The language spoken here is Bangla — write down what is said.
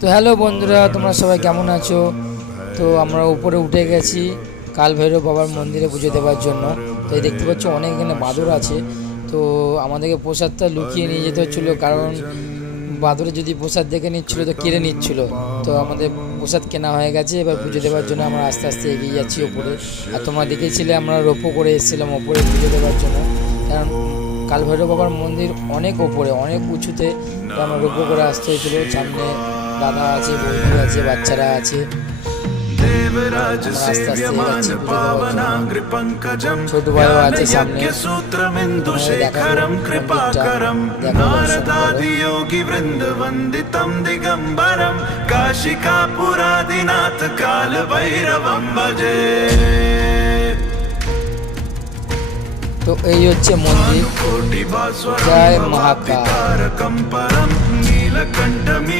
তো হ্যালো বন্ধুরা, তোমরা সবাই কেমন আছো? তো আমরা উপরে উঠে গেছি কাল ভৈরব বাবার মন্দিরে পুজো দেওয়ার জন্য। তো এই দেখতে পাচ্ছ অনেক এখানে বাদর আছে। তো আমাদেরকে প্রসাদটা লুকিয়ে নিয়ে যেতে হচ্ছিলো, কারণ বাদরে যদি প্রসাদ দেখে নিচ্ছিলো তো কেড়ে নিচ্ছিলো। তো আমাদের প্রসাদ কেনা হয়ে গেছে, এবার পুজো দেওয়ার জন্য আমরা আস্তে আস্তে এগিয়ে যাচ্ছি ওপরে। আর তোমরা দেখেছিলে আমরা রোপো করে এসেছিলাম ওপরে পুজো দেওয়ার জন্য, কারণ কাল ভৈরব বাবার মন্দির অনেক ওপরে, অনেক উঁচুতে। তো আমরা রোপো করে আসতে হয়েছিল। সামনে দাদা আছে, বৌদি আছে, বাচ্চারা আছে। আমরা আস্তে আস্তে যাচ্ছি পুজো দেওয়ার জন্য। ছোট ভাইও আছে সামনে। তো এই হচ্ছে মন্দির। জয় মহাকাল।